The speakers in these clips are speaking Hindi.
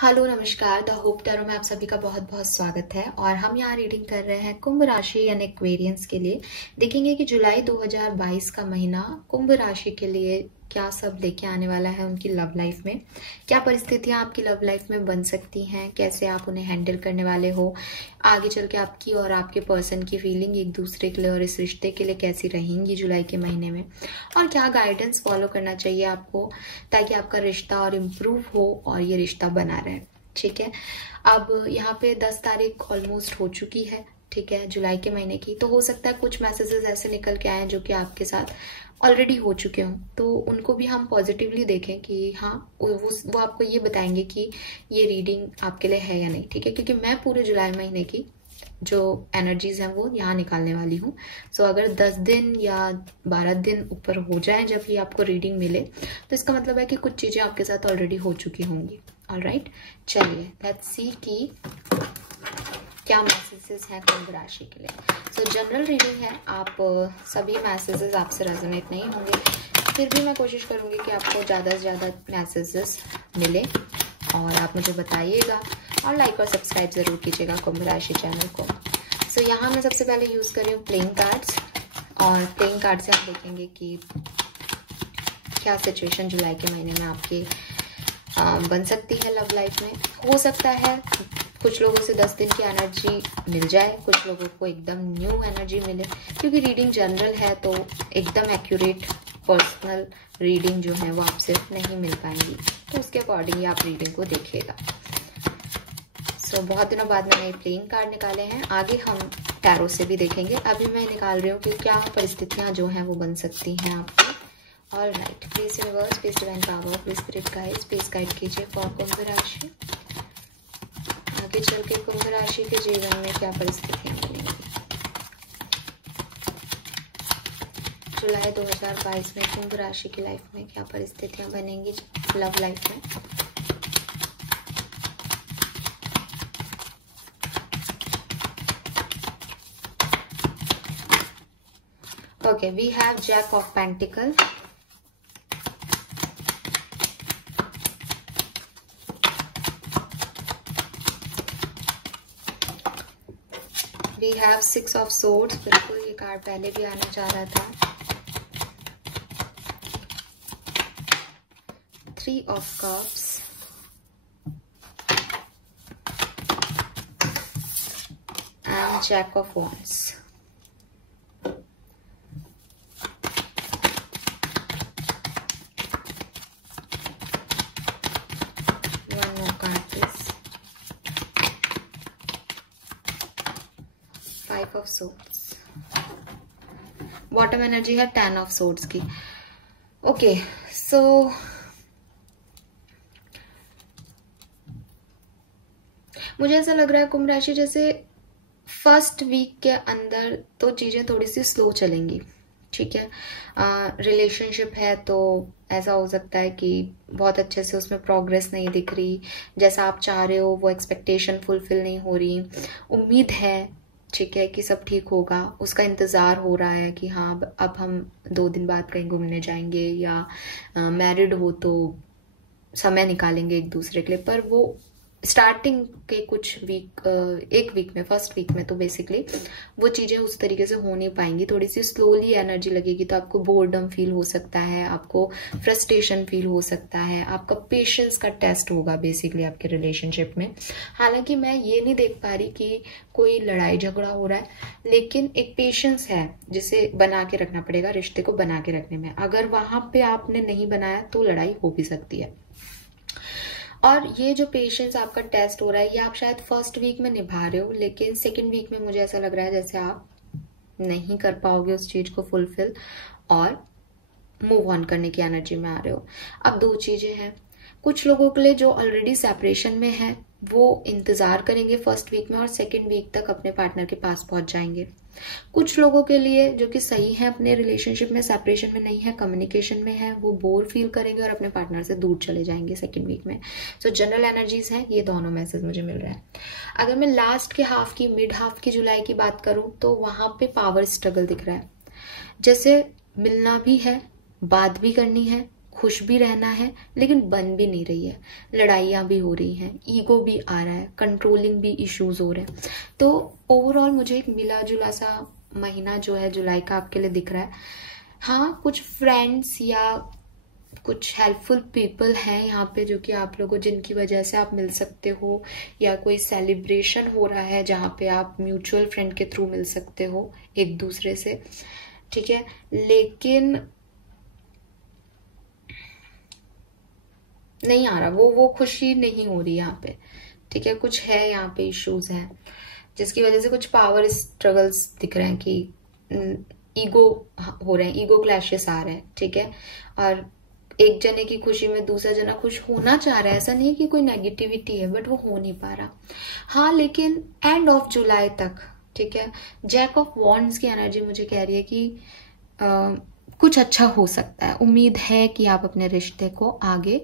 हेलो नमस्कार। द होप टैरो में आप सभी का बहुत बहुत स्वागत है और हम यहाँ रीडिंग कर रहे हैं कुंभ राशि यानी एक्वेरियंस के लिए। देखेंगे कि जुलाई 2022 का महीना कुंभ राशि के लिए क्या सब लेके आने वाला है उनकी लव लाइफ में। क्या परिस्थितियां आपकी लव लाइफ में बन सकती हैं, कैसे आप उन्हें हैंडल करने वाले हो, आगे चल के आपकी और आपके पर्सन की फीलिंग एक दूसरे के लिए और इस रिश्ते के लिए कैसी रहेंगी जुलाई के महीने में, और क्या गाइडेंस फॉलो करना चाहिए आपको ताकि आपका रिश्ता और इम्प्रूव हो और ये रिश्ता बना रहे। ठीक है, अब यहाँ पे 10 तारीख ऑलमोस्ट हो चुकी है, ठीक है, जुलाई के महीने की। तो हो सकता है कुछ मैसेजेस ऐसे निकल के आए जो कि आपके साथ ऑलरेडी हो चुके हों, तो उनको भी हम पॉजिटिवली देखें कि हाँ वो आपको ये बताएंगे कि ये रीडिंग आपके लिए है या नहीं। ठीक है, क्योंकि मैं पूरे जुलाई महीने की जो एनर्जीज हैं वो यहाँ निकालने वाली हूँ। सो अगर 10 दिन या 12 दिन ऊपर हो जाए जब ये आपको रीडिंग मिले तो इसका मतलब है कि कुछ चीज़ें आपके साथ ऑलरेडी हो चुकी होंगी। ऑलराइट, चलिए लेट्स सी कि क्या मैसेजेस हैं कुंभ राशि के लिए। सो जनरल रीडिंग है, आप सभी मैसेजेस आपसे रेजोनेट नहीं होंगे, फिर भी मैं कोशिश करूँगी कि आपको ज़्यादा से ज़्यादा मैसेजेस मिले और आप मुझे बताइएगा और लाइक और सब्सक्राइब ज़रूर कीजिएगा कुंभ राशि चैनल को। सो यहाँ मैं सबसे पहले यूज़ कर रही हूँ प्लेइंग कार्ड्स, और प्लेइंग कार्ड से हम देखेंगे कि क्या सिचुएशन जुलाई के महीने में आपकी बन सकती है लव लाइफ में। हो सकता है कुछ लोगों से 10 दिन की एनर्जी मिल जाए, कुछ लोगों को एकदम न्यू एनर्जी मिले, क्योंकि रीडिंग जनरल है तो एकदम एक्यूरेट पर्सनल रीडिंग जो है वो आपसे नहीं मिल पाएंगी, तो उसके अकॉर्डिंग आप रीडिंग को देखिएगा। सो बहुत दिनों बाद मैंने ये प्लेइंग कार्ड निकाले हैं, आगे हम टैरो से भी देखेंगे। अभी मैं निकाल रही हूँ कि क्या परिस्थितियाँ जो हैं वो बन सकती हैं आपकी। All right, please universe, please divine power, please spirit guides, please guide कीजिए फॉर कुंभ राशि। आगे चल के कुंभ राशि के जीवन में क्या परिस्थितियां बनेंगी जुलाई 2022 में। कुंभ राशि की लाइफ में क्या परिस्थितियां बनेंगी लव लाइफ में। Okay, we have jack of pentacle, we have 6 of swords, बिल्कुल ये कार्ड पहले भी आना चाह रहा था। 3 of cups, and jack of wands. One more card please. 5 of swords. Bottom energy है 10 ऑफ सोर्ड्स की। ओके, सो मुझे ऐसा लग रहा है कुंभ राशि जैसे फर्स्ट वीक के अंदर तो चीजें थोड़ी सी स्लो चलेंगी। ठीक है, रिलेशनशिप है तो ऐसा हो सकता है कि बहुत अच्छे से उसमें प्रोग्रेस नहीं दिख रही, जैसा आप चाह रहे हो वो एक्सपेक्टेशन फुलफिल नहीं हो रही। उम्मीद है, ठीक है, कि सब ठीक होगा, उसका इंतज़ार हो रहा है कि हाँ अब हम 2 दिन बाद कहीं घूमने जाएंगे, या मैरिड हो तो समय निकालेंगे एक दूसरे के लिए। पर वो स्टार्टिंग के कुछ वीक, एक वीक में, फर्स्ट वीक में तो बेसिकली वो चीज़ें उस तरीके से हो नहीं पाएंगी, थोड़ी सी स्लोली एनर्जी लगेगी। तो आपको बोर्डम फील हो सकता है, आपको फ्रस्ट्रेशन फील हो सकता है, आपका पेशेंस का टेस्ट होगा बेसिकली आपके रिलेशनशिप में। हालांकि मैं ये नहीं देख पा रही कि कोई लड़ाई झगड़ा हो रहा है, लेकिन एक पेशेंस है जिसे बना के रखना पड़ेगा रिश्ते को बना के रखने में। अगर वहां पे आपने नहीं बनाया तो लड़ाई हो भी सकती है। और ये जो पेशेंस आपका टेस्ट हो रहा है ये आप शायद फर्स्ट वीक में निभा रहे हो, लेकिन सेकंड वीक में मुझे ऐसा लग रहा है जैसे आप नहीं कर पाओगे उस चीज को फुलफिल और मूव ऑन करने की एनर्जी में आ रहे हो। अब 2 चीजें हैं, कुछ लोगों के लिए जो ऑलरेडी सेपरेशन में है वो इंतजार करेंगे फर्स्ट वीक में और सेकंड वीक तक अपने पार्टनर के पास पहुंच जाएंगे। कुछ लोगों के लिए जो कि सही है, अपने रिलेशनशिप में, सेपरेशन में नहीं है, कम्युनिकेशन में है, वो बोर फील करेंगे और अपने पार्टनर से दूर चले जाएंगे सेकंड वीक में। सो जनरल एनर्जीज हैं, ये दोनों मैसेज मुझे मिल रहा है। अगर मैं लास्ट के हाफ की, मिड हाफ की जुलाई की बात करूं तो वहां पे पावर स्ट्रगल दिख रहा है, जैसे मिलना भी है, बात भी करनी है, खुश भी रहना है लेकिन बन भी नहीं रही है, लड़ाइयाँ भी हो रही हैं, ईगो भी आ रहा है, कंट्रोलिंग भी इश्यूज हो रहे हैं। तो ओवरऑल मुझे एक मिला जुला सा महीना जो है जुलाई का आपके लिए दिख रहा है। हाँ, कुछ फ्रेंड्स या कुछ हेल्पफुल पीपल हैं यहाँ पे जो कि आप लोगों जिनकी वजह से आप मिल सकते हो, या कोई सेलिब्रेशन हो रहा है जहाँ पे आप म्यूचुअल फ्रेंड के थ्रू मिल सकते हो एक दूसरे से, ठीक है। लेकिन नहीं आ रहा, वो खुशी नहीं हो रही यहाँ पे, ठीक है। कुछ है यहाँ पे इश्यूज हैं जिसकी वजह से कुछ पावर स्ट्रगल्स दिख रहे हैं कि ईगो हो रहे हैं, ईगो क्लैशेस आ रहे हैं, ठीक है। और एक जने की खुशी में दूसरा जना खुश होना चाह रहा है, ऐसा नहीं कि कोई नेगेटिविटी है, बट वो हो नहीं पा रहा। हाँ, लेकिन एंड ऑफ जुलाई तक, ठीक है, जैक ऑफ वॉन्ड्स की एनर्जी मुझे कह रही है कि कुछ अच्छा हो सकता है। उम्मीद है कि आप अपने रिश्ते को आगे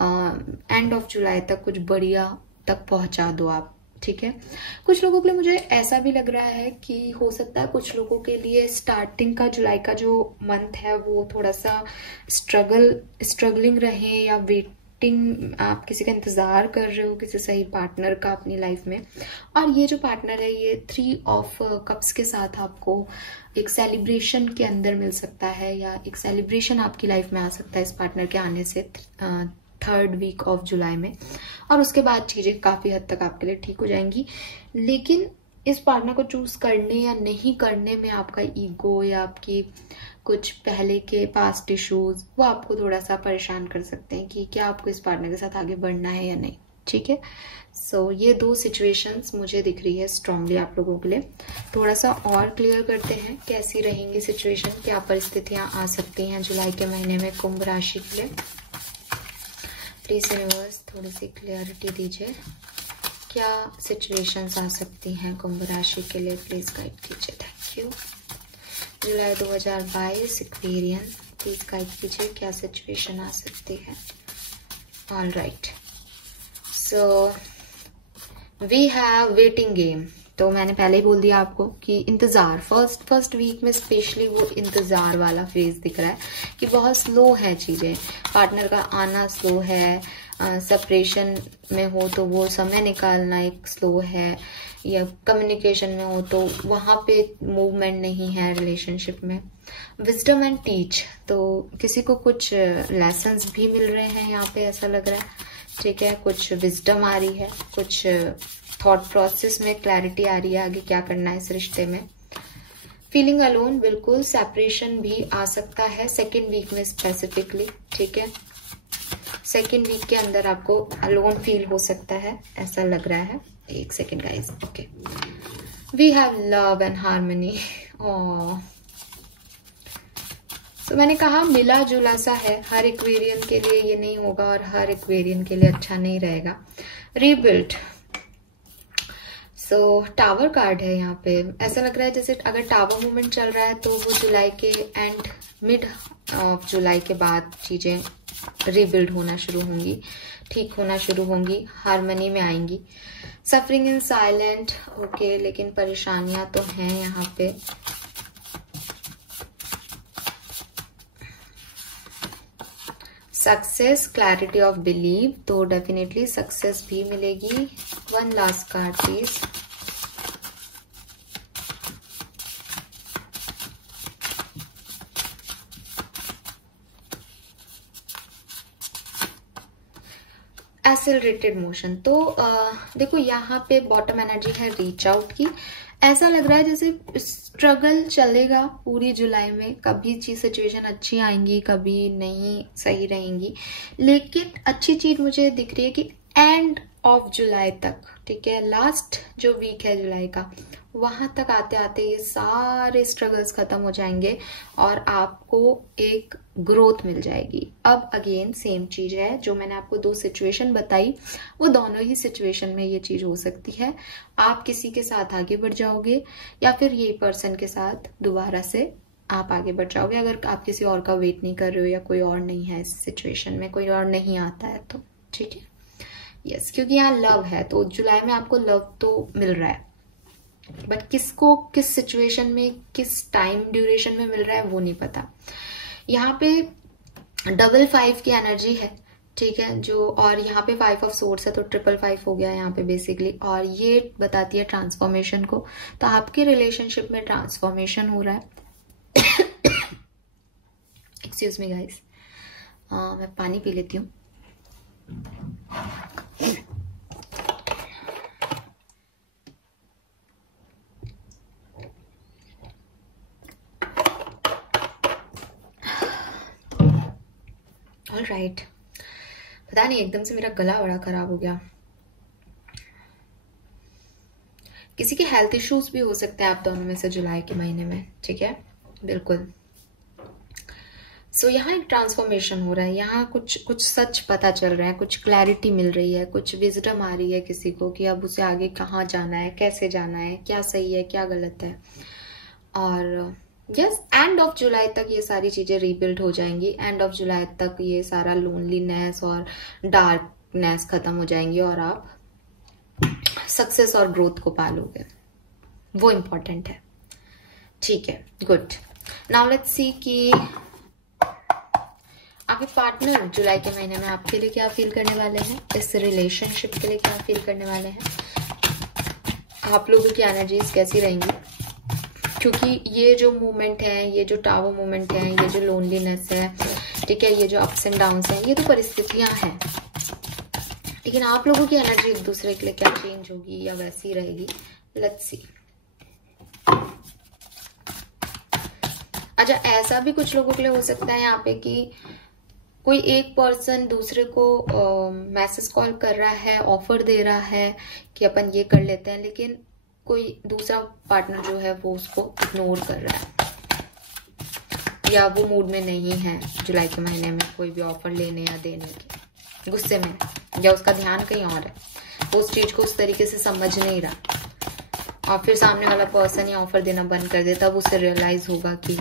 एंड ऑफ जुलाई तक कुछ बढ़िया तक पहुंचा दो आप, ठीक है। कुछ लोगों के लिए मुझे ऐसा भी लग रहा है कि हो सकता है कुछ लोगों के लिए स्टार्टिंग का जुलाई का जो मंथ है वो थोड़ा सा स्ट्रगलिंग रहे, या वेटिंग, आप किसी का इंतजार कर रहे हो किसी सही पार्टनर का अपनी लाइफ में। और ये जो पार्टनर है ये 3 ऑफ कप्स के साथ आपको एक सेलिब्रेशन के अंदर मिल सकता है, या एक सेलिब्रेशन आपकी लाइफ में आ सकता है इस पार्टनर के आने से 3rd वीक ऑफ जुलाई में। और उसके बाद चीजें काफी हद तक आपके लिए ठीक हो जाएंगी। लेकिन इस पार्टनर को चूज करने या नहीं करने में आपका ईगो या आपकी कुछ पहले के पास्ट इश्यूज वो आपको थोड़ा सा परेशान कर सकते हैं कि क्या आपको इस पार्टनर के साथ आगे बढ़ना है या नहीं, ठीक है। सो ये 2 सिचुएशंस मुझे दिख रही है स्ट्रांगली आप लोगों के लिए। थोड़ा सा और क्लियर करते हैं कैसी रहेंगी सिचुएशन, क्या परिस्थितियां आ सकती हैं जुलाई के महीने में कुंभ राशि के लिए। प्लीज यूनिवर्स थोड़ी सी क्लियरिटी दीजिए, क्या सिचुएशंस आ सकती हैं कुंभ राशि के लिए, प्लीज गाइड कीजिए। Thank you. July 2022 Aquarian, please guide कीजिए क्या सिचुएशन आ सकती है। All right, so we have waiting game. तो मैंने पहले ही बोल दिया आपको कि इंतजार, फर्स्ट वीक में स्पेशली वो इंतजार वाला फेज दिख रहा है कि बहुत स्लो है चीजें, पार्टनर का आना स्लो है, सेपरेशन में हो तो वो समय निकालना एक स्लो है, या कम्युनिकेशन में हो तो वहां पे मूवमेंट नहीं है रिलेशनशिप में। विजडम एंड टीच, तो किसी को कुछ लेसन्स भी मिल रहे हैं यहाँ पे ऐसा लग रहा है, ठीक है। कुछ विजडम आ रही है, कुछ थॉट प्रोसेस में क्लैरिटी आ रही है आगे क्या करना है इस रिश्ते में। फीलिंग अलोन, बिल्कुल सेपरेशन भी आ सकता है 2nd वीक में स्पेसिफिकली, ठीक है। 2nd वीक के अंदर आपको अलोन फील हो सकता है ऐसा लग रहा है। 1 second guys, okay. We have love and harmony. तो मैंने कहा मिला जुला सा है, हर एक्वेरियन के लिए ये नहीं होगा और हर एक्वेरियन के लिए अच्छा नहीं रहेगा। रीबिल्ड, सो टावर कार्ड है यहाँ पे। ऐसा लग रहा है जैसे अगर टावर मूवमेंट चल रहा है तो वो जुलाई के एंड मिड ऑफ जुलाई के बाद चीजें रीबिल्ड होना शुरू होंगी, ठीक होना शुरू होंगी, हार्मनी में आएंगी। सफरिंग इन साइलेंट, ओके, लेकिन परेशानियां तो हैं यहाँ पे। सक्सेस, क्लैरिटी ऑफ बिलीव, तो डेफिनेटली सक्सेस भी मिलेगी। 1 last card please. Accelerated motion, तो देखो यहाँ पे बॉटम एनर्जी है रीच आउट की। ऐसा लग रहा है जैसे स्ट्रगल चलेगा पूरी जुलाई में, कभी चीज सिचुएशन अच्छी आएंगी कभी नहीं सही रहेंगी, लेकिन अच्छी चीज मुझे दिख रही है कि एंड ऑफ जुलाई तक, ठीक है, लास्ट जो वीक है जुलाई का, वहां तक आते आते ये सारे स्ट्रगल्स खत्म हो जाएंगे और आपको एक ग्रोथ मिल जाएगी। अब अगेन सेम चीज है जो मैंने आपको 2 सिचुएशन बताई, वो दोनों ही सिचुएशन में ये चीज हो सकती है। आप किसी के साथ आगे बढ़ जाओगे या फिर ये पर्सन के साथ दोबारा से आप आगे बढ़ जाओगे, अगर आप किसी और का वेट नहीं कर रहे हो या कोई और नहीं है इस सिचुएशन में, कोई और नहीं आता है तो, ठीक है। यस, क्योंकि यहाँ लव है तो जुलाई में आपको लव तो मिल रहा है, बट किसको किस सिचुएशन में किस टाइम ड्यूरेशन में मिल रहा है वो नहीं पता। यहाँ पे डबल 5 की एनर्जी है, ठीक है जो, और यहाँ पे 5 ऑफ सोर्स है तो 555 हो गया यहाँ पे बेसिकली, और ये बताती है ट्रांसफॉर्मेशन को। तो आपके रिलेशनशिप में ट्रांसफॉर्मेशन हो रहा है। एक्सक्यूज मी गाइस, मैं पानी पी लेती हूँ। ऑल राइट, पता नहीं एकदम से मेरा गला बड़ा खराब हो गया। किसी के हेल्थ इश्यूज भी हो सकते हैं आप दोनों में से जुलाई के महीने में, ठीक है बिल्कुल। सो यहाँ एक ट्रांसफॉर्मेशन हो रहा है, यहाँ कुछ सच पता चल रहा है, कुछ क्लैरिटी मिल रही है, कुछ विजडम आ रही है किसी को कि अब उसे आगे कहाँ जाना है, कैसे जाना है, क्या सही है क्या गलत है। और यस, एंड ऑफ जुलाई तक ये सारी चीजें रीबिल्ड हो जाएंगी। एंड ऑफ जुलाई तक ये सारा लोनलीनेस और डार्कनेस खत्म हो जाएंगी और आप सक्सेस और ग्रोथ को पालोगे, वो इम्पोर्टेंट है, ठीक है गुड। नाउ लेट्स सी कि आपके पार्टनर जुलाई के महीने में आपके लिए क्या फील करने वाले हैं, इस रिलेशनशिप के लिए क्या फील करने वाले हैं, आप लोगों की एनर्जीज कैसी रहेंगी। क्योंकि ये जो मूवमेंट है, ये जो टावर मूवमेंट है, ये जो लोनलीनेस है, ठीक है, ये जो अप्स एंड डाउन्स हैं, ये तो परिस्थितियां हैं, लेकिन आप लोगों की एनर्जी एक दूसरे के लिए क्या चेंज होगी या वैसी रहेगी, लेट्स सी। अच्छा, ऐसा भी कुछ लोगों के लिए हो सकता है यहाँ पे कि कोई एक पर्सन दूसरे को मैसेज कॉल कर रहा है, ऑफर दे रहा है कि अपन ये कर लेते हैं, लेकिन कोई दूसरा पार्टनर जो है वो उसको इग्नोर कर रहा है या वो मूड में नहीं है जुलाई के महीने में कोई भी ऑफर लेने या देने के, गुस्से में, या उसका ध्यान कहीं और है, वो उस चीज को उस तरीके से समझ नहीं रहा। और फिर सामने वाला पर्सन ही ऑफर देना बंद कर दे, तब उसे रियलाइज होगा कि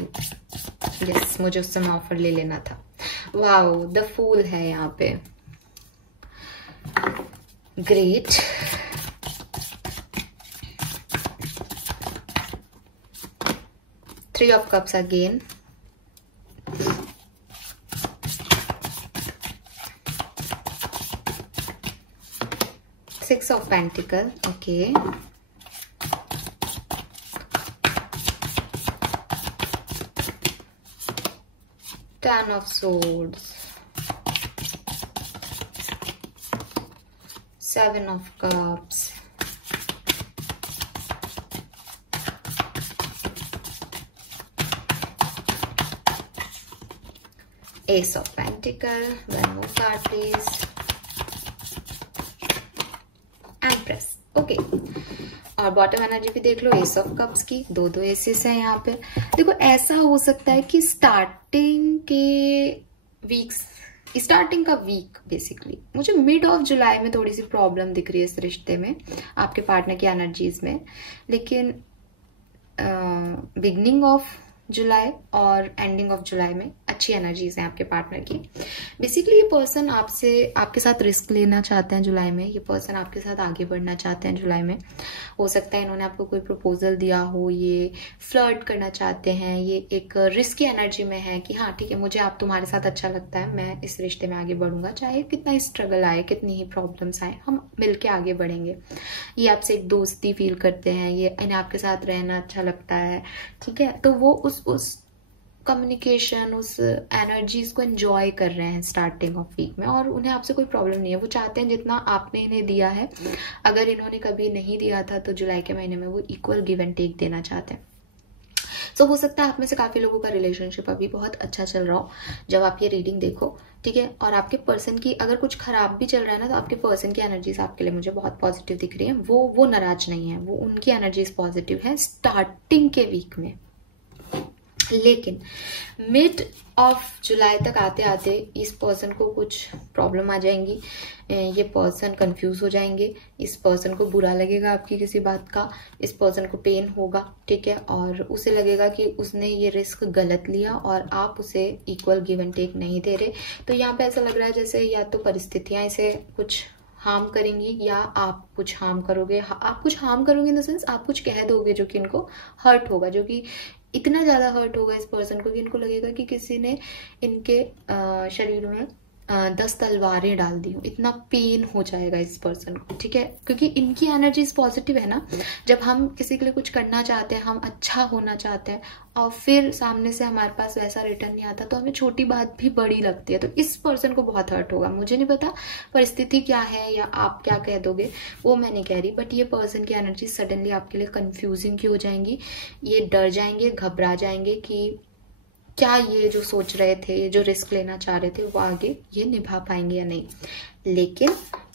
यस मुझे उस समय ऑफर ले लेना था। वाओ, द फूल है यहाँ पे, great. Three of Cups again. Six of Pentacles, okay. Ten of Swords. Seven of Cups. Ace of Pentacles, one more card please. Empress, okay. और बॉटम एनर्जी भी देख लो, एस ऑफ कप्स की, दो एसेस है यहाँ पे। देखो ऐसा हो सकता है कि स्टार्टिंग का वीक बेसिकली मुझे मिड ऑफ जुलाई में थोड़ी सी प्रॉब्लम दिख रही है इस रिश्ते में, आपके पार्टनर की एनर्जीज में, लेकिन बिगनिंग ऑफ जुलाई और एंडिंग ऑफ जुलाई में अच्छी एनर्जीज हैं आपके पार्टनर की। बेसिकली ये पर्सन आपके साथ रिस्क लेना चाहते हैं जुलाई में, ये पर्सन आपके साथ आगे बढ़ना चाहते हैं जुलाई में। हो सकता है इन्होंने आपको कोई प्रपोजल दिया हो, ये फ्लर्ट करना चाहते हैं, ये एक रिस्की एनर्जी में है कि हाँ ठीक है मुझे आप तुम्हारे साथ अच्छा लगता है, मैं इस रिश्ते में आगे बढ़ूंगा, चाहे कितना ही स्ट्रगल आए, कितनी ही प्रॉब्लम्स आए, हम मिलके आगे बढ़ेंगे। ये आपसे एक दोस्ती फील करते हैं, ये इन्हें आपके साथ रहना अच्छा लगता है, ठीक है। तो वो उस कम्युनिकेशन, उस एनर्जीज को एंजॉय कर रहे हैं स्टार्टिंग ऑफ वीक में, और उन्हें आपसे कोई प्रॉब्लम नहीं है। वो चाहते हैं जितना आपने इन्हें दिया है, अगर इन्होंने कभी नहीं दिया था तो जुलाई के महीने में वो इक्वल गिव एंड टेक देना चाहते हैं। सो हो सकता है आप में से काफी लोगों का रिलेशनशिप अभी बहुत अच्छा चल रहा हो जब आप ये रीडिंग देखो, ठीक है। और आपके पर्सन की अगर कुछ खराब भी चल रहा है ना, तो आपके पर्सन की एनर्जीज आपके लिए मुझे बहुत पॉजिटिव दिख रही है। वो नाराज नहीं है, वो उनकी एनर्जीज पॉजिटिव है स्टार्टिंग के वीक में। लेकिन मिड ऑफ जुलाई तक आते आते इस पर्सन को कुछ प्रॉब्लम आ जाएंगी, ये पर्सन कंफ्यूज हो जाएंगे, इस पर्सन को बुरा लगेगा आपकी किसी बात का, इस पर्सन को पेन होगा, ठीक है, और उसे लगेगा कि उसने ये रिस्क गलत लिया और आप उसे इक्वल गिव एंड टेक नहीं दे रहे। तो यहाँ पे ऐसा लग रहा है जैसे या तो परिस्थितियां इसे कुछ हार्म करेंगी या आप कुछ हार्म करोगे। आप कुछ हार्म करोगे इन द सेंस आप कुछ कह दोगे जो कि इनको हर्ट होगा, जो कि इतना ज़्यादा हर्ट होगा इस पर्सन को कि इनको लगेगा कि किसी ने इनके शरीर में 10 तलवारें डाल दी हो। इतना पेन हो जाएगा इस पर्सन को, ठीक है, क्योंकि इनकी एनर्जी पॉजिटिव है ना। जब हम किसी के लिए कुछ करना चाहते हैं, हम अच्छा होना चाहते हैं, और फिर सामने से हमारे पास वैसा रिटर्न नहीं आता, तो हमें छोटी बात भी बड़ी लगती है। तो इस पर्सन को बहुत हर्ट होगा। मुझे नहीं पता परिस्थिति क्या है या आप क्या कह दोगे, वो मैं नहीं कह रही, बट ये पर्सन की एनर्जी सडनली आपके लिए कंफ्यूजिंग की हो जाएंगी। ये डर जाएंगे, घबरा जाएंगे कि क्या ये जो सोच रहे थे, ये जो रिस्क लेना चाह रहे थे, वो आगे ये निभा पाएंगे या नहीं। लेकिन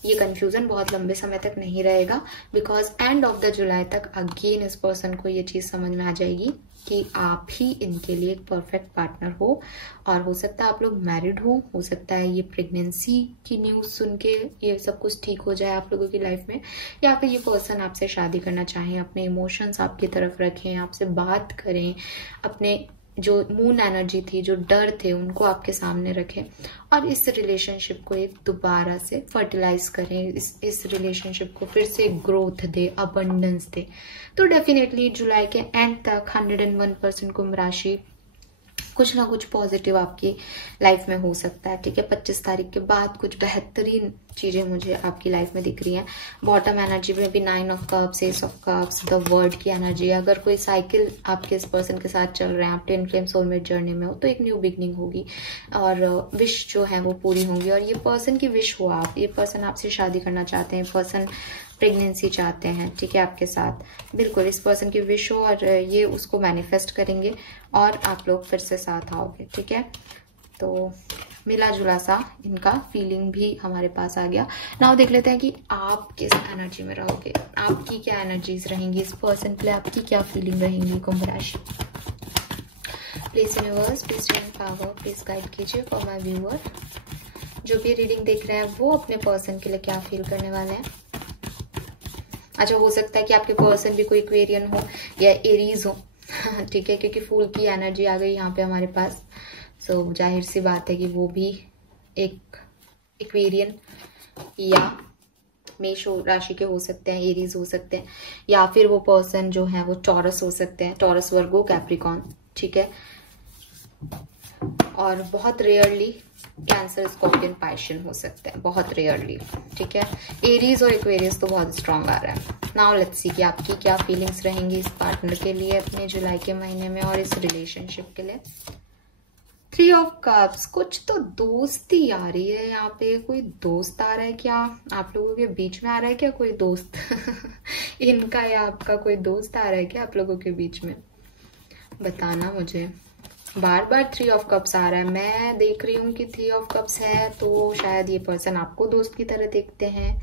ये कंफ्यूजन बहुत लंबे समय तक नहीं रहेगा, बिकॉज एंड ऑफ द जुलाई तक अगेन इस पर्सन को ये चीज समझ में आ जाएगी कि आप ही इनके लिए एक परफेक्ट पार्टनर हो। और हो सकता है आप लोग मैरिड हो सकता है ये प्रेगनेंसी की न्यूज सुन के ये सब कुछ ठीक हो जाए आप लोगों की लाइफ में, या फिर ये पर्सन आपसे शादी करना चाहें, अपने इमोशंस आपकी तरफ रखें, आपसे बात करें, अपने जो मून एनर्जी थी, जो डर थे, उनको आपके सामने रखें और इस रिलेशनशिप को एक दोबारा से फर्टिलाइज करें, इस रिलेशनशिप को फिर से ग्रोथ दे, अबंडेंस दे। तो डेफिनेटली जुलाई के एंड तक 101% कुंभ राशि कुछ ना कुछ पॉजिटिव आपकी लाइफ में हो सकता है, ठीक है। 25 तारीख के बाद कुछ बेहतरीन चीजें मुझे आपकी लाइफ में दिख रही हैं। बॉटम एनर्जी में भी 9 of cups, S of cups, the world की एनर्जी। अगर कोई साइकिल आपके इस पर्सन के साथ चल रहे हैं, आप ट्विन फ्लेम सोलमेट जर्नी में हो, तो एक न्यू बिगनिंग होगी और विश जो है वो पूरी होंगी। और ये पर्सन की विश हो, आप, ये पर्सन आपसे शादी करना चाहते हैं, पर्सन प्रेगनेंसी चाहते हैं, ठीक है, आपके साथ। बिल्कुल इस पर्सन की विश हो और ये उसको मैनिफेस्ट करेंगे और आप लोग फिर से साथ आओगे, ठीक है। तो मिला जुला सा इनका फीलिंग भी हमारे पास आ गया। नाउ देख लेते हैं कि आप किस एनर्जी में रहोगे, आपकी क्या एनर्जीज रहेंगी, इस पर्सन के लिए आपकी क्या फीलिंग रहेंगी कुंभ राशि। Please universe, please divine power, please guide कीजिए फॉर माय व्यूअर। जो भी रीडिंग देख रहे हैं वो अपने पर्सन के लिए क्या फील करने वाले हैं। अच्छा, हो सकता है कि आपके पर्सन भी कोई एक्वेरियन हो या एरीज हो, ठीक है, क्योंकि फूल की एनर्जी आ गई यहाँ पे हमारे पास। सो जाहिर सी बात है कि वो भी एक एक्वेरियन या मेष राशि के हो सकते हैं, एरीज हो सकते हैं, या फिर वो पर्सन जो है वो टॉरस हो सकते हैं, टॉरस, वर्गो, कैप्रिकॉन, ठीक है। और बहुत रेयरली कैंसर, स्कॉर्पियन, पाइशन हो सकते हैं, बहुत रेयरली, ठीक है। एरीज और एक्वेरियस तो बहुत स्ट्रांग आ रहा है। नाउ लेट्स सी कि आपकी क्या फीलिंग्स रहेंगी इस पार्टनर के लिए अपने जुलाई के महीने में और इस रिलेशनशिप के लिए। 3 ऑफ कप्स, कुछ तो दोस्ती आ रही है यहाँ पे। कोई दोस्त आ रहा है क्या आप लोगों के बीच में, आ रहा है क्या कोई दोस्त इनका या आपका कोई दोस्त आ रहा है क्या आप लोगों के बीच में, बताना मुझे। बार बार 3 ऑफ कप्स आ रहा है, मैं देख रही हूँ कि 3 ऑफ कप्स है, तो शायद ये पर्सन आपको दोस्त की तरह देखते हैं,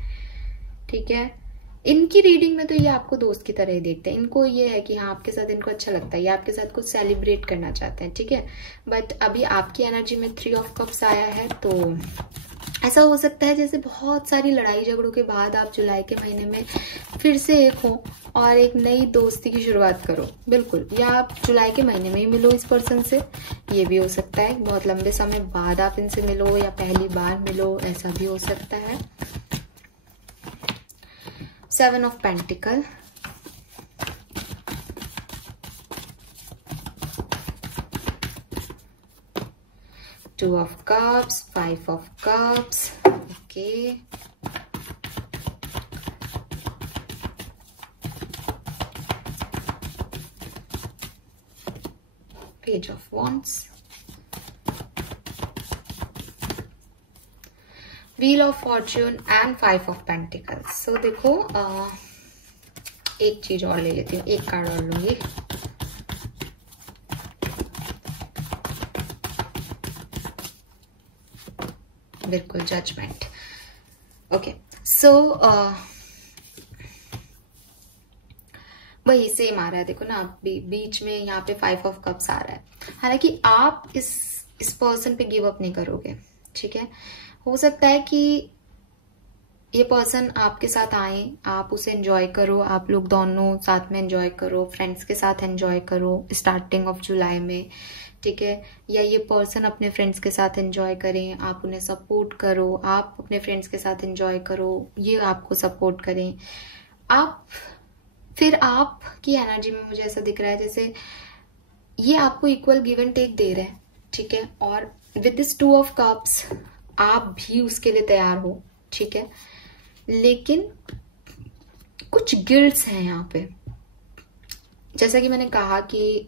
ठीक है। इनकी रीडिंग में तो ये आपको दोस्त की तरह ही देखते हैं। इनको ये है कि हाँ, आपके साथ इनको अच्छा लगता है, ये आपके साथ कुछ सेलिब्रेट करना चाहते हैं, ठीक है। बट अभी आपकी एनर्जी में 3 ऑफ कप्स आया है, तो ऐसा हो सकता है जैसे बहुत सारी लड़ाई झगड़ों के बाद आप जुलाई के महीने में फिर से एक हो और एक नई दोस्ती की शुरुआत करो, बिल्कुल। या आप जुलाई के महीने में ही मिलो इस पर्सन से, ये भी हो सकता है। बहुत लंबे समय बाद आप इनसे मिलो या पहली बार मिलो, ऐसा भी हो सकता है। 7 of pentacle, Two of Cups, 5 of Cups, okay. Page of Wands, Wheel of Fortune and 5 of Pentacles. So देखो एक चीज और ले लेती हूँ, एक कार्ड और लूंगी। बिल्कुल जजमेंट, ओके। सो वही सेम आ रहा है, देखो ना, बीच में यहाँ पे 5 ऑफ कप्स आ रहा है। हालांकि आप इस पर्सन पे गिव अप नहीं करोगे, ठीक है। हो सकता है कि ये पर्सन आपके साथ आए, आप उसे एंजॉय करो, आप लोग दोनों साथ में एंजॉय करो, फ्रेंड्स के साथ एंजॉय करो स्टार्टिंग ऑफ जुलाई में, ठीक है। या ये पर्सन अपने फ्रेंड्स के साथ एंजॉय करें, आप उन्हें सपोर्ट करो, आप अपने फ्रेंड्स के साथ एंजॉय करो, ये आपको सपोर्ट करें। आप फिर आपकी एनर्जी में मुझे ऐसा दिख रहा है जैसे ये आपको इक्वल गिव एंड टेक दे रहे हैं, ठीक है। और विद दिस 2 ऑफ कप्स आप भी उसके लिए तैयार हो, ठीक है। लेकिन कुछ गिल्ट्स हैं यहाँ पे। जैसा कि मैंने कहा कि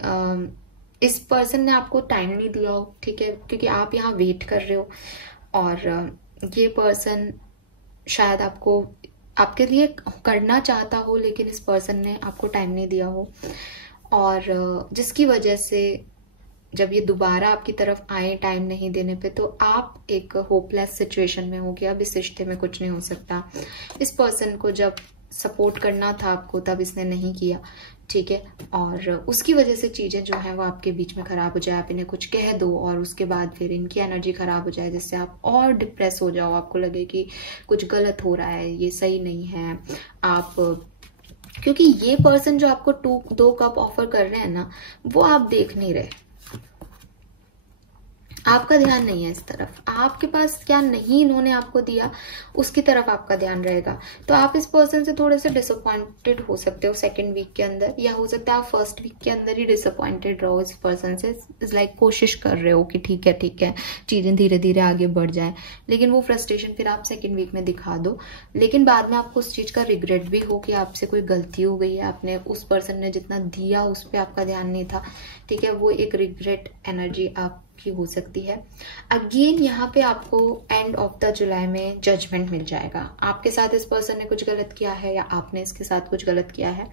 इस पर्सन ने आपको टाइम नहीं दिया हो, ठीक है, क्योंकि आप यहाँ वेट कर रहे हो। और ये पर्सन शायद आपको आपके लिए करना चाहता हो, लेकिन इस पर्सन ने आपको टाइम नहीं दिया हो, और जिसकी वजह से जब ये दोबारा आपकी तरफ आए टाइम नहीं देने पे, तो आप एक होपलेस सिचुएशन में हो गया। अब इस रिश्ते में कुछ नहीं हो सकता। इस पर्सन को जब सपोर्ट करना था आपको, तब इसने नहीं किया, ठीक है। और उसकी वजह से चीजें जो है वो आपके बीच में खराब हो जाए। आप इन्हें कुछ कह दो और उसके बाद फिर इनकी एनर्जी खराब हो जाए, जिससे आप और डिप्रेस हो जाओ, आपको लगे कि कुछ गलत हो रहा है, ये सही नहीं है। आप क्योंकि ये पर्सन जो आपको 2 कप ऑफर कर रहे हैं ना, वो आप देख नहीं रहे, आपका ध्यान नहीं है इस तरफ। आपके पास क्या नहीं इन्होंने आपको दिया, उसकी तरफ आपका ध्यान रहेगा। तो आप इस पर्सन से थोड़े से डिसअपॉइंटेड हो सकते हो सेकंड वीक के अंदर, या हो सकता है आप फर्स्ट वीक के अंदर ही डिसअपॉइंटेड रहो इस पर्सन से। लाइक कोशिश कर रहे हो कि ठीक है चीजें धीरे धीरे आगे बढ़ जाए, लेकिन वो फ्रस्ट्रेशन फिर आप सेकंड वीक में दिखा दो। लेकिन बाद में आपको उस चीज का रिग्रेट भी हो कि आपसे कोई गलती हो गई है, आपने उस पर्सन ने जितना दिया उस पर आपका ध्यान नहीं था, ठीक है। वो एक रिग्रेट एनर्जी आप की हो सकती है। अगेन यहाँ पे आपको एंड ऑफ द जुलाई में जजमेंट मिल जाएगा। आपके साथ इस पर्सन ने कुछ गलत किया है या आपने इसके साथ कुछ गलत किया है,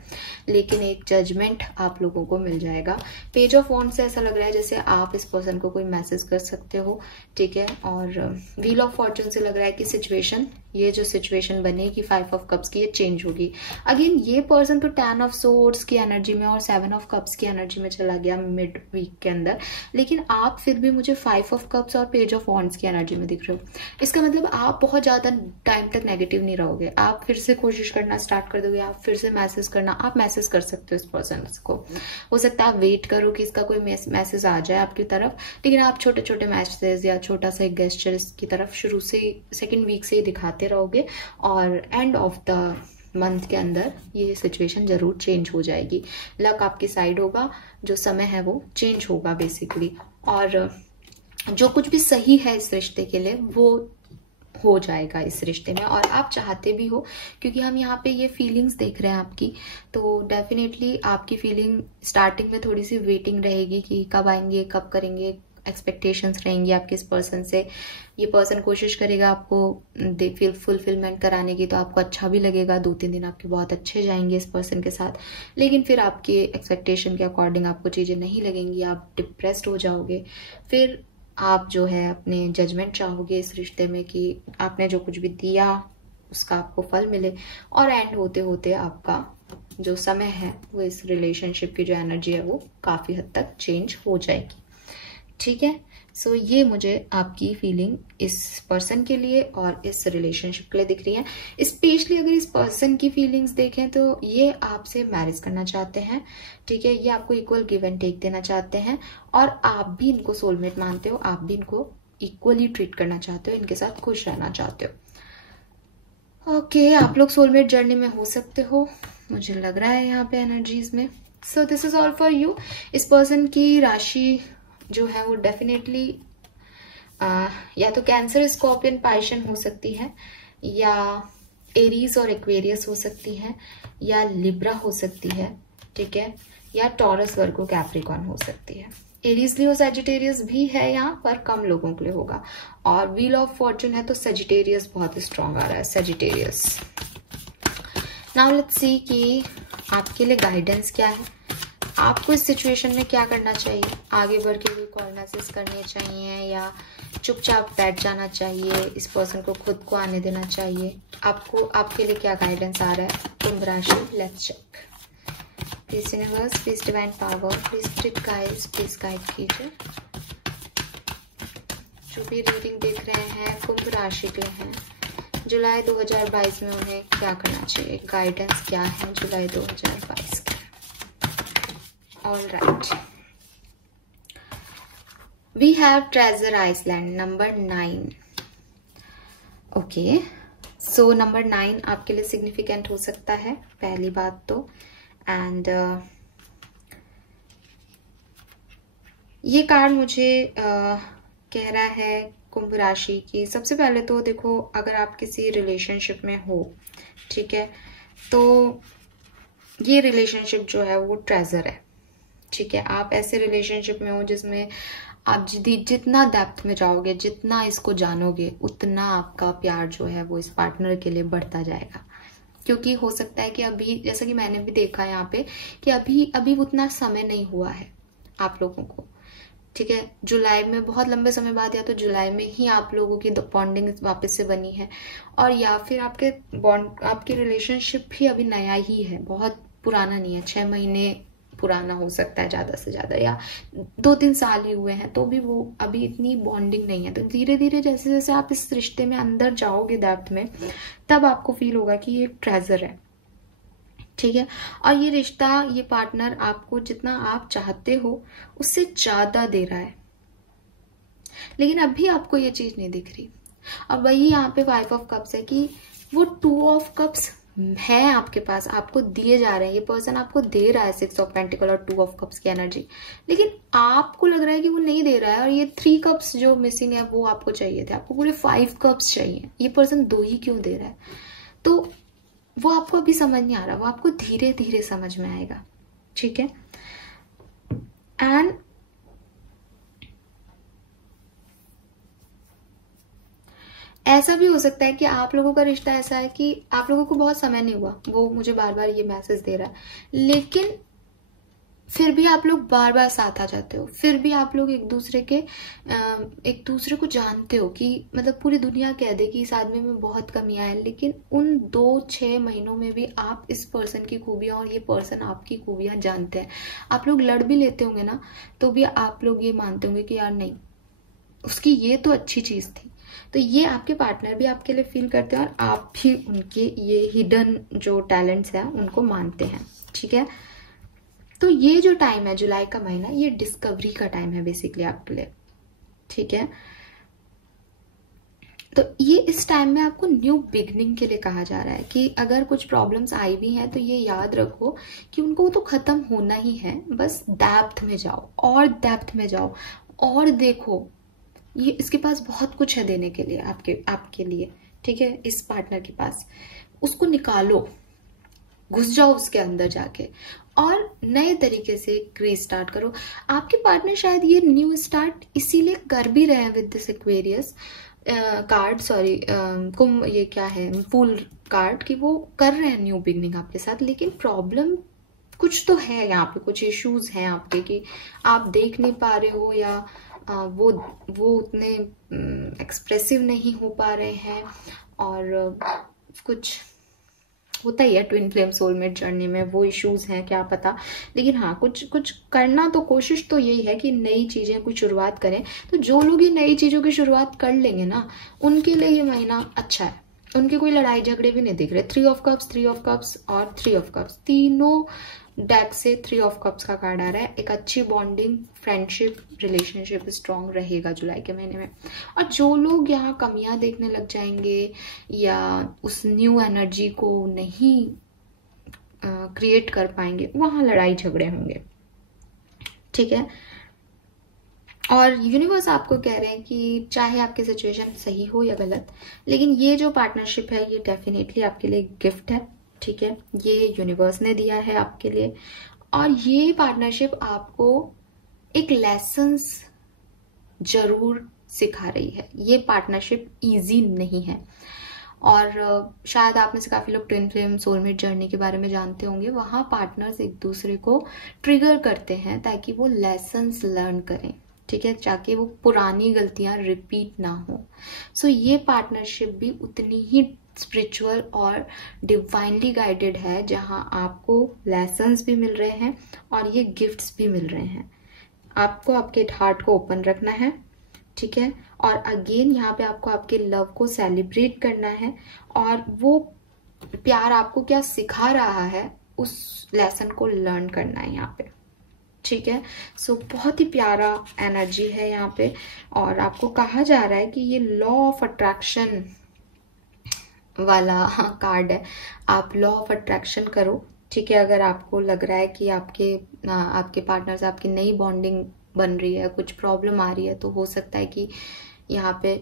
लेकिन एक जजमेंट आप लोगों को मिल जाएगा। पेज ऑफ वॉन्ड्स से ऐसा लग रहा है जैसे आप इस पर्सन को कोई मैसेज कर सकते हो, ठीक है। और व्हील ऑफ फॉर्चून से लग रहा है कि सिचुएशन, ये जो सिचुएशन बनेगी 5 ऑफ कप्स की, ये चेंज होगी। अगेन ये पर्सन तो 10 ऑफ सोर्ड्स की एनर्जी में और 7 ऑफ कप्स की एनर्जी में चला गया मिड वीक के अंदर, लेकिन आप फिर भी मुझे 5 ऑफ कप्स और पेज ऑफ वॉन्ड्स की एनर्जी में दिख रहे हो। इसका मतलब आप बहुत ज्यादा टाइम तक नेगेटिव नहीं रहोगे। आप फिर से कोशिश करना स्टार्ट कर दोगे, आप फिर से मैसेज करना, आप मैसेज कर सकते हो इस पर्सन को। हो सकता है आप वेट करो कि इसका कोई मैसेज आ जाए आपकी तरफ, लेकिन आप छोटे छोटे मैसेज या छोटा सा एक गेस्चर इसकी तरफ शुरू से सेकेंड वीक से ही दिखाते रहोगे, और एंड ऑफ द मंथ के अंदर ये सिचुएशन जरूर चेंज हो जाएगी। लक आपकी साइड होगा, जो समय है वो चेंज होगा बेसिकली, और जो कुछ भी सही है इस रिश्ते के लिए वो हो जाएगा इस रिश्ते में। और आप चाहते भी हो, क्योंकि हम यहाँ पे ये फीलिंग्स देख रहे हैं आपकी, तो डेफिनेटली आपकी फीलिंग स्टार्टिंग में थोड़ी सी वेटिंग रहेगी कि कब आएंगे, कब करेंगे। एक्सपेक्टेशंस रहेंगी आपके इस पर्सन से। ये पर्सन कोशिश करेगा आपको फुलफिलमेंट कराने की, तो आपको अच्छा भी लगेगा। 2-3 दिन आपके बहुत अच्छे जाएंगे इस पर्सन के साथ, लेकिन फिर आपके एक्सपेक्टेशन के अकॉर्डिंग आपको चीजें नहीं लगेंगी, आप डिप्रेस्ड हो जाओगे। फिर आप जो है अपने जजमेंट चाहोगे इस रिश्ते में कि आपने जो कुछ भी दिया उसका आपको फल मिले, और एंड होते होते आपका जो समय है वो इस रिलेशनशिप की जो एनर्जी है वो काफी हद तक चेंज हो जाएगी, ठीक है। सो ये मुझे आपकी फीलिंग इस पर्सन के लिए और इस रिलेशनशिप के लिए दिख रही है। स्पेशली अगर इस पर्सन की फीलिंग्स देखें तो ये आपसे मैरिज करना चाहते हैं, ठीक है। ये आपको इक्वल गिव एंड टेक देना चाहते हैं, और आप भी इनको सोलमेट मानते हो, आप भी इनको इक्वली ट्रीट करना चाहते हो, इनके साथ खुश रहना चाहते हो। ओके, आप लोग सोलमेट जर्नी में हो सकते हो, मुझे लग रहा है यहाँ पे एनर्जीज में। So this is all for you. इस पर्सन की राशि जो है वो डेफिनेटली या तो कैंसर, स्कॉर्पियन, पाइशन हो सकती है, या एरीज और एक्वेरियस हो सकती है, या लिब्रा हो सकती है, ठीक है, या टॉरस, वर्गो, कैप्रिकॉर्न हो सकती है। एरीज, लियो, सजिटेरियस भी है यहाँ पर, कम लोगों के लिए होगा। और व्हील ऑफ फॉर्चून है तो सजिटेरियस बहुत स्ट्रांग आ रहा है, सजिटेरियस। नाउ लेट्स सी कि आपके लिए गाइडेंस क्या है, आपको इस सिचुएशन में क्या करना चाहिए। आगे बढ़ के कोई कॉल मैसेज करने चाहिए, या चुपचाप बैठ जाना चाहिए, इस पर्सन को खुद को आने देना चाहिए। आपको आपके लिए क्या गाइडेंस आ रहा है कुंभ राशि, let's check. Please universe, please divine power, please spirit guides, please guide कीजिए। जो भी रीडिंग देख रहे हैं कुंभ राशि के हैं, जुलाई 2022 में उन्हें क्या करना चाहिए, गाइडेंस क्या है जुलाई 2022 के। All right. We have Treasure Island, number 9. Okay. So number 9 आपके लिए सिग्निफिकेंट हो सकता है, पहली बात तो। एंड ये कार्ड मुझे कह रहा है कुंभ राशि की, सबसे पहले तो देखो, अगर आप किसी रिलेशनशिप में हो, ठीक है, तो ये रिलेशनशिप जो है वो ट्रेजर है, ठीक है। आप ऐसे रिलेशनशिप में हो जिसमें आप जितना डेप्थ में जाओगे, जितना इसको जानोगे, उतना आपका प्यार जो है वो इस पार्टनर के लिए बढ़ता जाएगा। क्योंकि हो सकता है कि अभी, जैसा कि मैंने भी देखा है यहाँ पे, कि अभी उतना समय नहीं हुआ है आप लोगों को, ठीक है। जुलाई में, बहुत लंबे समय बाद, या तो जुलाई में ही आप लोगों की बॉन्डिंग वापस से बनी है, और या फिर आपके रिलेशनशिप भी अभी नया ही है, बहुत पुराना नहीं है, 6 महीने पुराना हो सकता है ज्यादा से ज्यादा, या 2-3 साल ही हुए हैं, तो भी वो अभी इतनी बॉन्डिंग नहीं है। तो धीरे धीरे जैसे जैसे आप इस रिश्ते में अंदर जाओगे डेप्थ में, तब आपको फील होगा कि ये ट्रेजर है, ठीक है। और ये रिश्ता, ये पार्टनर आपको जितना आप चाहते हो उससे ज्यादा दे रहा है, लेकिन अभी आपको ये चीज नहीं दिख रही। और वही यहाँ पे 5 ऑफ कप्स है कि वो 2 ऑफ कप्स है आपके पास, आपको दिए जा रहे हैं, ये पर्सन आपको दे रहा है 6 ऑफ पेंटिकल और 2 ऑफ कप्स की एनर्जी, लेकिन आपको लग रहा है कि वो नहीं दे रहा है। और ये 3 कप्स जो मिसिंग है वो आपको चाहिए थे, आपको पूरे 5 कप्स चाहिए, ये पर्सन 2 ही क्यों दे रहा है? तो वो आपको अभी समझ नहीं आ रहा, वो आपको धीरे धीरे समझ में आएगा, ठीक है। एंड ऐसा भी हो सकता है कि आप लोगों का रिश्ता ऐसा है कि आप लोगों को बहुत समय नहीं हुआ, वो मुझे बार बार ये मैसेज दे रहा है, लेकिन फिर भी आप लोग बार बार साथ आ जाते हो, फिर भी आप लोग एक दूसरे को जानते हो कि मतलब पूरी दुनिया कह दे कि इस आदमी में बहुत कमियां हैं, लेकिन उन 2-6 महीनों में भी आप इस पर्सन की खूबियां और ये पर्सन आपकी खूबियां जानते हैं। आप लोग लड़ भी लेते होंगे ना, तो भी आप लोग ये मानते होंगे कि यार नहीं, उसकी ये तो अच्छी चीज थी। तो ये आपके पार्टनर भी आपके लिए फील करते हैं, और आप भी उनके ये हिडन जो टैलेंट्स हैं उनको मानते हैं, ठीक है। तो ये जो टाइम है, जुलाई का महीना, ये डिस्कवरी का टाइम है बेसिकली आपके लिए, ठीक है। तो ये इस टाइम में आपको न्यू बिगनिंग के लिए कहा जा रहा है कि अगर कुछ प्रॉब्लम्स आई भी हैं तो ये याद रखो कि उनको तो खत्म होना ही है, बस डेप्थ में जाओ, और डेप्थ में जाओ, और देखो, ये इसके पास बहुत कुछ है देने के लिए, आपके लिए, ठीक है। इस पार्टनर के पास, उसको निकालो, घुस जाओ उसके अंदर जाके, और नए तरीके से रीस्टार्ट करो। आपके पार्टनर शायद ये न्यू स्टार्ट इसीलिए कर भी रहे हैं with this Aquarius card, sorry Kumbh, ये क्या है, फूल कार्ड, कि वो कर रहे हैं न्यू बिगनिंग आपके साथ, लेकिन प्रॉब्लम कुछ तो है यहाँ पे, कुछ इश्यूज हैं आपके कि आप देख नहीं पा रहे हो, या वो उतने एक्सप्रेसिव नहीं हो पा रहे हैं, और कुछ होता ही है ट्विन फ्लेम सोलमेट जर्नी में, वो इश्यूज हैं, क्या पता। लेकिन हाँ, कुछ करना तो, कोशिश तो यही है कि नई चीजें कुछ शुरुआत करें। तो जो लोग ये नई चीजों की शुरुआत कर लेंगे ना, उनके लिए ये महीना अच्छा है, उनके कोई लड़ाई झगड़े भी नहीं दिख रहे। 3 ऑफ कप्स, 3 ऑफ कप्स और 3 ऑफ कप्स, तीनों डेक से 3 ऑफ कप्स का कार्ड आ रहा है। एक अच्छी बॉन्डिंग, फ्रेंडशिप, रिलेशनशिप स्ट्रांग रहेगा जुलाई के महीने में। और जो लोग यहाँ कमियां देखने लग जाएंगे या उस न्यू एनर्जी को नहीं क्रिएट कर पाएंगे, वहां लड़ाई झगड़े होंगे, ठीक है। और यूनिवर्स आपको कह रहे हैं कि चाहे आपकी सिचुएशन सही हो या गलत, लेकिन ये जो पार्टनरशिप है ये डेफिनेटली आपके लिए गिफ्ट है, ठीक है। ये यूनिवर्स ने दिया है आपके लिए, और ये पार्टनरशिप आपको एक लेसन्स जरूर सिखा रही है। ये पार्टनरशिप इजी नहीं है, और शायद आप में से काफी लोग ट्विन फ्लेम सोलमेट जर्नी के बारे में जानते होंगे। वहां पार्टनर्स एक दूसरे को ट्रिगर करते हैं ताकि वो लेसन्स लर्न करें, ठीक है, ताकि वो पुरानी गलतियां रिपीट ना हो। सो ये पार्टनरशिप भी उतनी ही स्पिरिचुअल और डिवाइनली गाइडेड है, जहां आपको लेसन्स भी मिल रहे हैं और ये गिफ्ट्स भी मिल रहे हैं। आपको आपके हार्ट को ओपन रखना है, ठीक है। और अगेन यहाँ पे आपको आपके लव को सेलिब्रेट करना है, और वो प्यार आपको क्या सिखा रहा है उस लेसन को लर्न करना है यहाँ पे, ठीक है। सो बहुत ही प्यारा एनर्जी है यहाँ पे, और आपको कहा जा रहा है कि ये लॉ ऑफ अट्रैक्शन वाला कार्ड है। आप लॉ ऑफ अट्रैक्शन करो, ठीक है। अगर आपको लग रहा है कि आपके पार्टनर से आपकी नई बॉन्डिंग बन रही है, कुछ प्रॉब्लम आ रही है, तो हो सकता है कि यहाँ पे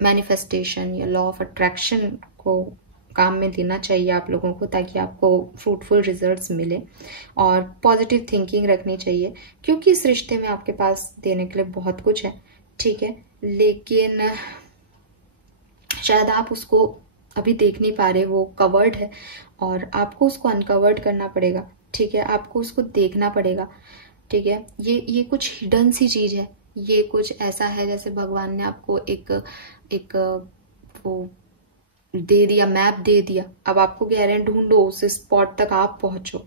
मैनिफेस्टेशन या लॉ ऑफ अट्रैक्शन को काम में देना चाहिए आप लोगों को, ताकि आपको फ्रूटफुल रिजल्ट्स मिले। और पॉजिटिव थिंकिंग रखनी चाहिए, क्योंकि इस रिश्ते में आपके पास देने के लिए बहुत कुछ है, ठीक है, लेकिन शायद आप उसको अभी देख नहीं पा रहे, वो कवर्ड है और आपको उसको अनकवर्ड करना पड़ेगा, ठीक है, आपको उसको देखना पड़ेगा, ठीक है। ये कुछ हिडन सी चीज है, ये कुछ ऐसा है जैसे भगवान ने आपको एक वो दे दिया, मैप दे दिया, अब आपको कह रहे हैं ढूंढो उस स्पॉट तक आप पहुंचो,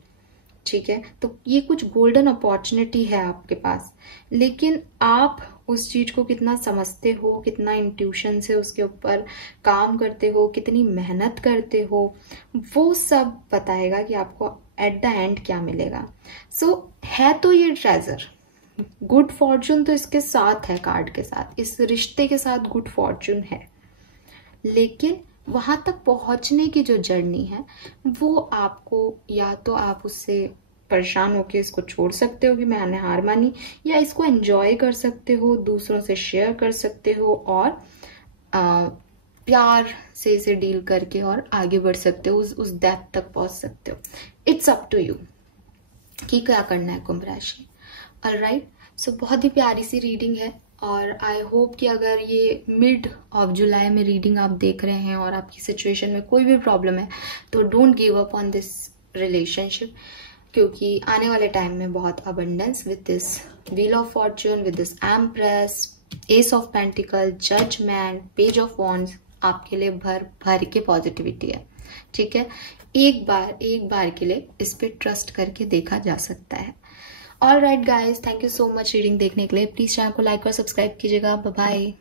ठीक है। तो ये कुछ गोल्डन अपॉर्चुनिटी है आपके पास, लेकिन आप उस चीज को कितना समझते हो, कितना इंट्यूशन से उसके ऊपर काम करते हो, कितनी मेहनत करते हो, वो सब बताएगा कि आपको एट द एंड क्या मिलेगा। है तो ये ट्रेजर, गुड फॉर्चून तो इसके साथ है, कार्ड के साथ, इस रिश्ते के साथ गुड फॉर्चून है, लेकिन वहां तक पहुंचने की जो जर्नी है वो आपको, या तो आप उससे परेशान होकर इसको छोड़ सकते हो कि मैंने हार मानी, या इसको एंजॉय कर सकते हो, दूसरों से शेयर कर सकते हो और प्यार से इसे डील करके और आगे बढ़ सकते हो, उस डेप्थ तक पहुंच सकते हो। इट्स अप टू यू कि क्या करना है कुंभ राशि। ऑलराइट, सो बहुत ही प्यारी सी रीडिंग है और आई होप कि अगर ये मिड ऑफ जुलाई में रीडिंग आप देख रहे हैं और आपकी सिचुएशन में कोई भी प्रॉब्लम है, तो don't give up on this relationship, क्योंकि आने वाले टाइम में बहुत abundance with this wheel of fortune, with this empress, ace of pentacle, judgement, page of wands आपके लिए भर भर के पॉजिटिविटी है, ठीक है। एक बार के लिए इस पे ट्रस्ट करके देखा जा सकता है। All right guys, thank you so much reading देखने के लिए। प्लीज चैनल को लाइक और सब्सक्राइब कीजिएगा। Bye bye.